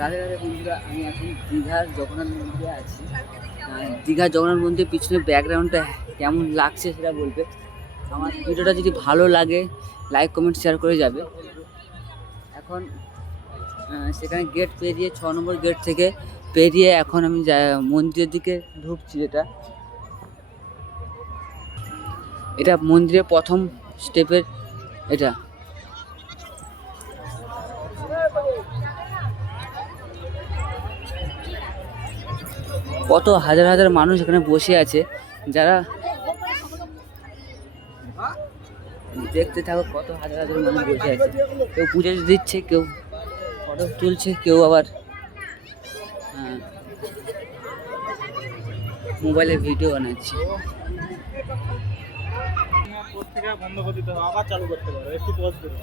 রাধে রাধে বন্ধুরা, আমি এখন দীঘার জগন্নাথ মন্দিরে আছি। দীঘার জগন্নাথ মন্দিরের পিছনে ব্যাকগ্রাউন্ডটা কেমন লাগছে সেটা বলবে। আমার ভিডিওটা যদি ভালো লাগে লাইক কমেন্ট শেয়ার করে যাবে। এখন সেখানে গেট পেরিয়ে 6 নম্বর গেট থেকে পেরিয়ে এখন আমি মন্দিরের দিকে ঢুকছি। এটা মন্দিরের প্রথম স্টেপের এটা। কত হাজার হাজার মানুষ এখানে বসে আছে, যারা দেখতে থাকো। কত হাজার হাজার মানুষ বসে আছে, কেউ পুজো দিচ্ছে, কেউ ফটো তুলছে, কেউ আবার মোবাইলে ভিডিও বানাচ্ছে। বন্ধ করে দিতে হবে, আবার চালু করতে পারো, একটু পজ করো।